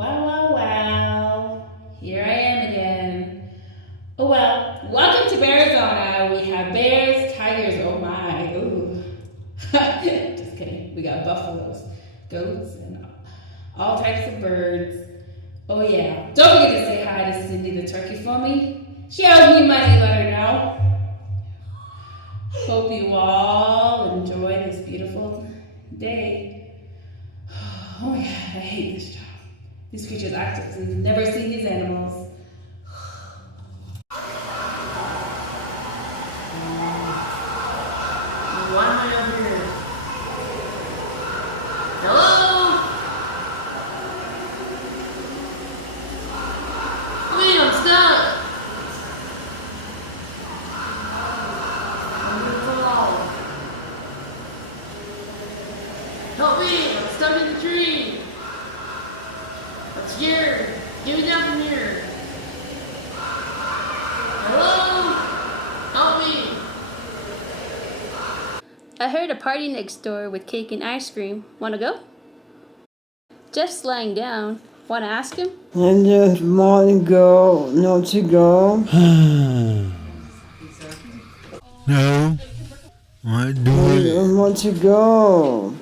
Well. Here I am again. Oh well. Welcome to Arizona. We have bears, tigers, oh my. Ooh. Just kidding. We got buffaloes, goats, and all types of birds. Oh yeah. Don't forget to say hi to Cindy the turkey for me. She owes me money, let her know. Hope you all enjoy this beautiful day. Oh my god, I hate this job. These creatures actively never seen these animals. Why am I over here? Hello? Wait, I'm stuck. I'm gonna fall. Help me! I'm stuck in the tree. I'm scared. Get me down from here. Hello? Help me! I heard a party next door with cake and ice cream. Wanna go? Jeff's lying down. Wanna ask him? I just want to go, not to go. No. I do I it. want to go.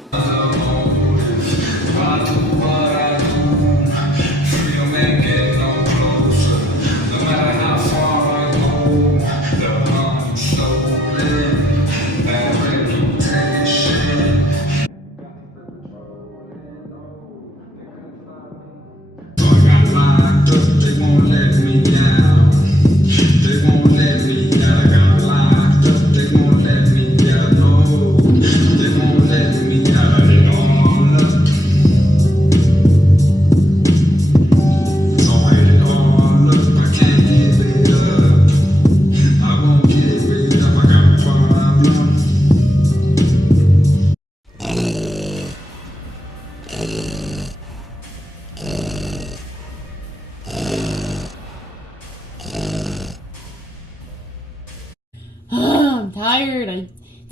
I'm tired.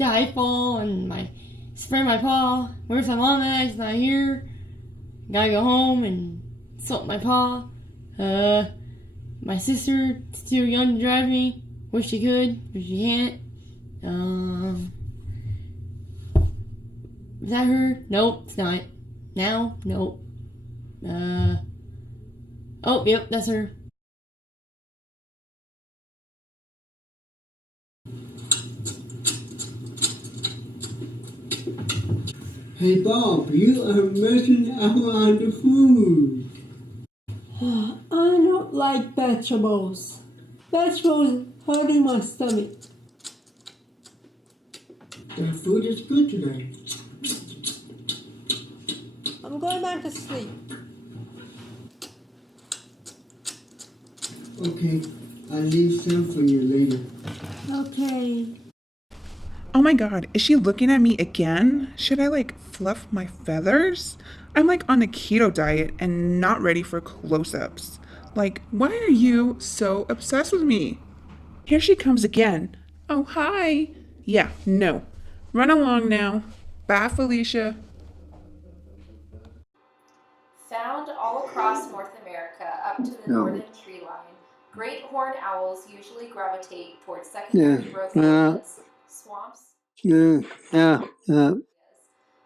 I fall and sprain my paw. Where's my mom at? She's not here. Gotta go home and salt my paw. My sister's too young to drive me. Wish she could, but she can't. Is that her? Nope, it's not. Now? Nope. Oh, yep, that's her. Hey Bob, you are messing up on the food. I don't like vegetables. Vegetables hurting my stomach. The food is good today. I'm going back to sleep. Okay, I'll leave some for you later. Okay. Oh my god, is she looking at me again? Should I fluff my feathers? I'm on a keto diet and not ready for close-ups. Why are you so obsessed with me? Here she comes again. Oh, hi. Yeah, no. Run along now. Bye, Felicia. Found all across North America up to the northern tree line, great horned owls usually gravitate towards secondary growth areas, swamps,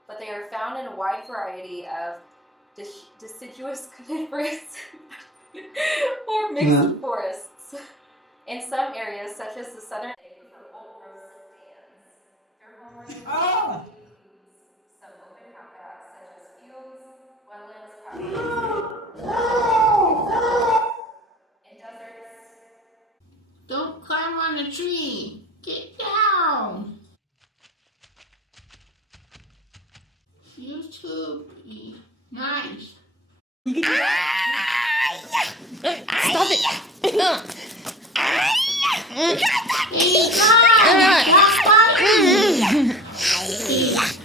but they are found in a wide variety of deciduous coniferous or mixed forests. In some areas, such as the southern old-growth stands, their home range includes some open habitats such as fields, wetlands, and deserts. Don't climb on the tree. Get down. YouTube. Nice. Stop it! Hey, stop!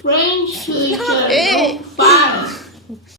Friends to each other. Don't